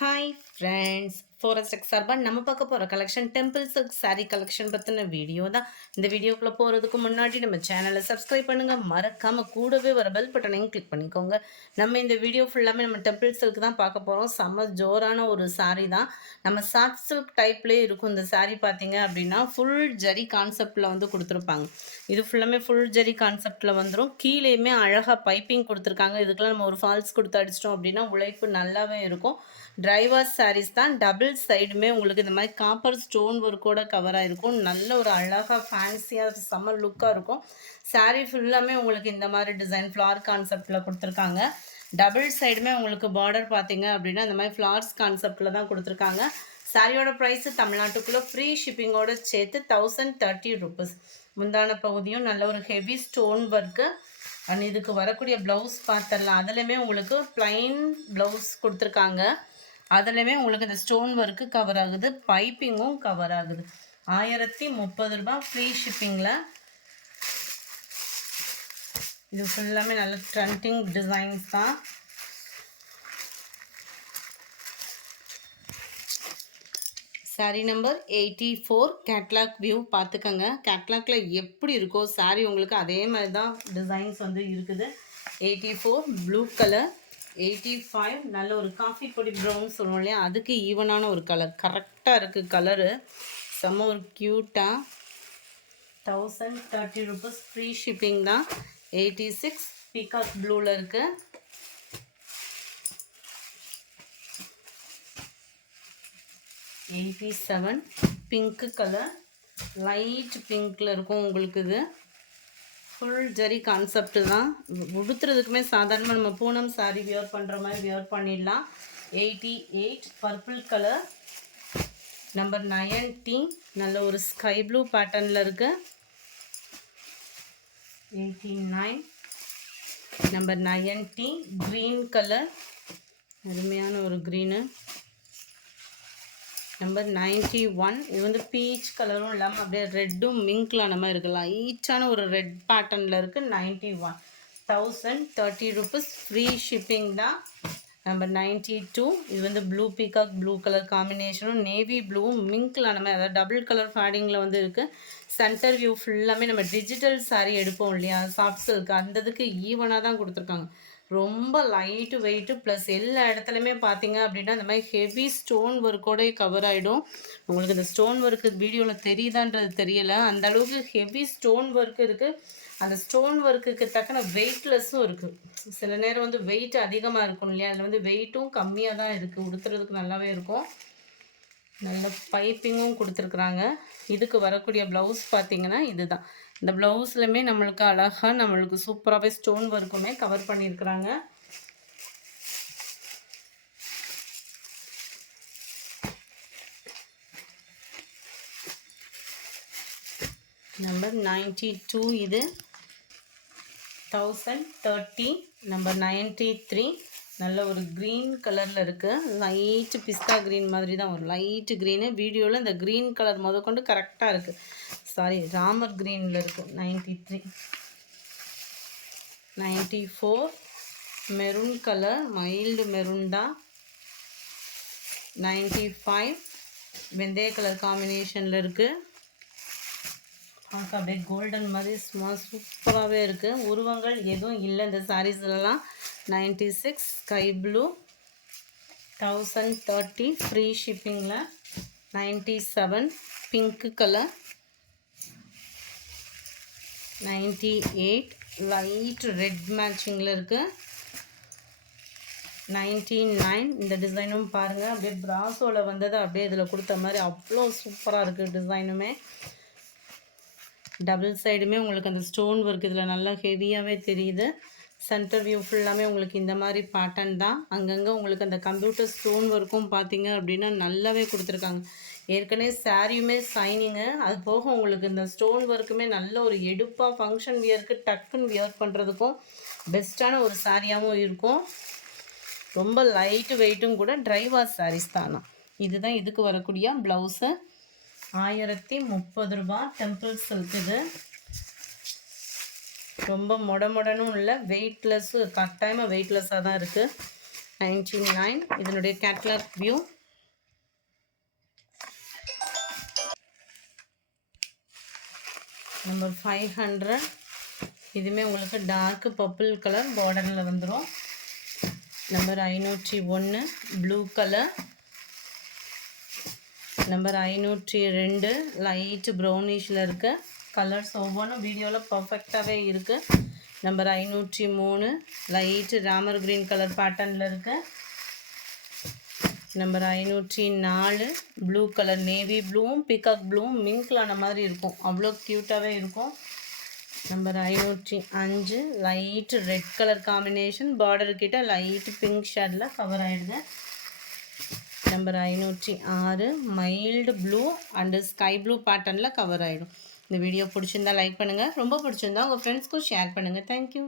Hi friends, forest X சார்பாக நம்ம பார்க்க போகிற collection temple silk sari collection பற்றின வீடியோ தான். இந்த வீடியோக்குள்ளே போகிறதுக்கு முன்னாடி நம்ம சேனலை சப்ஸ்கிரைப் பண்ணுங்கள், மறக்காமல் கூடவே வர பெல் பட்டனையும் கிளிக் பண்ணிக்கோங்க. நம்ம இந்த வீடியோ ஃபுல்லாமே நம்ம டெம்பிள் சில்க் தான் பார்க்க போகிறோம். செம்ம ஜோரான ஒரு சாரீ தான். நம்ம சாஃப்ட் சில்க் டைப்லேயே இருக்கும் இந்த சாரீ. பார்த்தீங்க அப்படின்னா ஃபுல் ஜரி கான்செப்டில் வந்து கொடுத்துருப்பாங்க. இது ஃபுல்லாமே ஃபுல் ஜரி கான்செப்டில் வந்துடும். கீழேயுமே அழகாக பைப்பிங் கொடுத்துருக்காங்க. இதுக்கெல்லாம் நம்ம ஒரு ஃபால்ஸ் கொடுத்து அடிச்சிட்டோம் அப்படின்னா உழைப்பு நல்லாவே இருக்கும். டிரைவர் சாரீஸ் தான். டபுள் சைடுமே உங்களுக்கு இந்த மாதிரி காப்பர் ஸ்டோன் ஒர்க்கோட கவராக இருக்கும். நல்ல ஒரு அழகாக ஃபேன்சியாக செம்ம லுக்காக இருக்கும். சாரீ ஃபுல்லாமே உங்களுக்கு இந்த மாதிரி டிசைன் ஃப்ளார் கான்செப்டில் கொடுத்துருக்காங்க. டபுள் சைடுமே உங்களுக்கு பார்டர் பார்த்தீங்க அப்படின்னா இந்த மாதிரி ஃப்ளார்ஸ் கான்செப்டில் தான் கொடுத்துருக்காங்க. சாரியோட ப்ரைஸு தமிழ்நாட்டுக்குள்ளே ஃப்ரீ ஷிப்பிங்கோடு சேர்த்து 1030 rupees. முந்தான பகுதியும் நல்ல ஒரு ஹெவி ஸ்டோன் ஒர்க்கு. அண்ட் இதுக்கு வரக்கூடிய ப்ளவுஸ் பார்த்துடலாம். அதுலேயுமே உங்களுக்கு ப்ளைன் ப்ளவுஸ் கொடுத்துருக்காங்க. அதுலேயுமே உங்களுக்கு இந்த ஸ்டோன் ஒர்க்கு கவர் ஆகுது, பைப்பிங்கும் கவர் ஆகுது. 1030 ரூபாய் ஃப்ரீ ஷிப்பிங்கில். இது ஃபுல்லாமே நல்ல ட்ரெண்டிங் டிசைன்ஸ் தான். சாரீ நம்பர் 84 கேட்லாக் வியூ பார்த்துக்கோங்க. கேட்லாக்ல எப்படி இருக்கோ சாரீ உங்களுக்கு அதே மாதிரி தான் டிசைன்ஸ் வந்து இருக்குது. 84 ப்ளூ கலர், 85 நல்ல ஒரு காஃபி பொடி ப்ரௌன் சொல்லுவோம் இல்லையா, அதுக்கு ஈவனான ஒரு கலர் கரெக்டாக இருக்குது. கலரு செம்ம ஒரு க்யூட்டாக. 1030 rupees ஃப்ரீ ஷிப்பிங் தான். 86 பீகாக் ப்ளூவில் இருக்குது. 87 பிங்க்கு கலர், லைட் பிங்க்கில் இருக்கும் உங்களுக்கு. இது ஃபுல் ஜரி கான்செப்ட் தான். உடுத்துறதுக்குமே சாதாரணமாக நம்ம பூனம் சாரீ வியர் பண்ணுற மாதிரி வியர் பண்ணிடலாம். 88 பர்பிள் கலர், நம்பர் 19 நல்ல ஒரு ஸ்கை ப்ளூ பேட்டர்னில் இருக்குது. 89 நம்பர் 90 க்ரீன் கலர், அருமையான ஒரு க்ரீனு. நம்பர் 91 இது வந்து பீச் கலரும் இல்லாமல் அப்படியே ரெட்டும் மிங்க்லான மாதிரி இருக்குது. லைட்டான ஒரு ரெட் பேட்டர்னில் இருக்குது. 91 1030 rupees ஃப்ரீ ஷிப்பிங் தான். நம்பர் 92 இது வந்து ப்ளூ பீகாக் ப்ளூ கலர் காம்பினேஷனும் நேவி ப்ளூவும் மிங்க்லான மாதிரி, அதாவது டபுள் கலர் ஃபேடிங்கில் வந்து இருக்குது. சென்டர் வியூ ஃபுல்லாமே நம்ம டிஜிட்டல் சாரீ எடுப்போம் இல்லையா, சாஃப்ட் சில்க், அந்த இதுக்கு ஈவனாக தான் கொடுத்துருக்காங்க. ரொம்ப லைட்டு வெயிட்டு ப்ளஸ் எல்லா இடத்துலையுமே பார்த்தீங்க அப்படின்னா இந்த மாதிரி ஹெவி ஸ்டோன் ஒர்க்கோட கவர் ஆகிடும். உங்களுக்கு இந்த ஸ்டோன் ஒர்க்கு வீடியோவில் தெரியுதான்றது தெரியலை, அந்த அளவுக்கு ஹெவி ஸ்டோன் ஒர்க்கு இருக்குது. அந்த ஸ்டோன் ஒர்க்குக்கு தக்கன வெயிட்லெஸ்ஸும் இருக்குது. சில நேரம் வந்து வெயிட் அதிகமாக இருக்கும் இல்லையா, அதில் வந்து வெயிட்டும் கம்மியாக தான் இருக்குது. உடுத்துறதுக்கு நல்லாவே இருக்கும். நல்ல பைப்பிங்கும் கொடுத்துருக்குறாங்க. இதுக்கு வரக்கூடிய ப்ளவுஸ் பார்த்திங்கன்னா இதுதான். இந்த ப்ளவுஸ்லையுமே நம்மளுக்கு அழகாக நம்மளுக்கு சூப்பராகவே ஸ்டோன் ஒர்க்குமே கவர் பண்ணியிருக்கிறாங்க. நம்பர் 92 இது 1030. நம்பர் 93 நல்ல ஒரு க்ரீன் கலரில் இருக்குது. லைட்டு பிஸ்தா க்ரீன் மாதிரி தான், ஒரு லைட்டு க்ரீனு. வீடியோவில் இந்த க்ரீன் கலர் முதற்கொண்டு கரெக்டாக இருக்குது. சாரி, ராமர் க்ரீனில் இருக்குது. 93 94 மெரூன் கலர், மைல்டு மெரூன் தான். 95 வெந்தய கலர் காம்பினேஷனில் இருக்குது. பார்க்க அப்படியே கோல்டன் மாதிரி சும்மா சூப்பராகவே இருக்குது. உருவங்கள் எதுவும் இல்லை இந்த சாரீஸ்லாம். 96 ஸ்கை ப்ளூ 1030 ஃப்ரீ ஷிப்பிங்கில். 97 பிங்க்கு கலர், 98 லைட் ரெட் மேட்சிங்கில் இருக்குது. 99 இந்த டிசைனும் பாருங்கள், அப்படியே பிராசோவில் வந்தது அப்படியே இதில் கொடுத்த மாதிரி அவ்வளோ சூப்பராக இருக்குது டிசைனுமே. டபுள் சைடுமே உங்களுக்கு அந்த ஸ்டோன் ஒர்க் இதில் நல்லா ஹெவியாகவே தெரியுது. சென்டர் வியூ ஃபுல்லாமே உங்களுக்கு இந்த மாதிரி பேட்டர்ன் தான். அங்கங்கே உங்களுக்கு அந்த கம்ப்யூட்டர் ஸ்டோன் ஒர்க்கும் பார்த்தீங்க அப்படின்னா நல்லாவே கொடுத்துருக்காங்க. ஏற்கனவே சாரியுமே சைனிங்கு, அது போக உங்களுக்கு இந்த ஸ்டோன் ஒர்க்குமே நல்ல ஒரு எடுப்பாக ஃபங்க்ஷன் வியருக்கு டக்குன்னு வியர் பண்ணுறதுக்கும் பெஸ்ட்டான ஒரு சாரியாகவும் இருக்கும். ரொம்ப லைட்டு வெயிட்டும் கூட. ட்ரைவாஷ் சாரீஸ் தானா. இதுதான் இதுக்கு வரக்கூடிய ப்ளவுஸு. 1030 ரூபா டெம்பிள் சில்க். இது ரொம்ப மொடனும் இல்லை, வெயிட்லெஸ்ஸு கட்டாயமாக வெயிட்லெஸ்ஸாக தான் இருக்குது. 99. இதனுடைய கேட்லாக் வியூ. நம்பர் 500. இதுவுமே உங்களுக்கு டார்க் பர்பிள் கலர் பார்டரில் வந்துடும். Number 501 blue colour. Number 502 light ப்ரௌனிஷில் இருக்க கலர்ஸ் ஒவ்வொன்றும் வீடியோவில் பர்ஃபெக்டாகவே இருக்குது. Number 503 light Ramar green colour பேட்டர்னில் இருக்கு. நம்பர் 504 ப்ளூ கலர் நேவி ப்ளூவும் பீகாக் ப்ளூவும் மிங்க்லான மாதிரி இருக்கும், அவ்வளோ க்யூட்டாகவே இருக்கும். Number 505 light red colour combination, border கிட்ட லைட் பிங்க் ஷேடில் கவர் ஆகிடுது. Number 506 mild blue and sky blue பேட்டர்னில் கவர் ஆகிடும். இந்த வீடியோ பிடிச்சிருந்தா லைக் பண்ணுங்கள், ரொம்ப பிடிச்சிருந்தா உங்கள் ஃப்ரெண்ட்ஸ்க்கும் ஷேர் பண்ணுங்கள். தேங்க்யூ.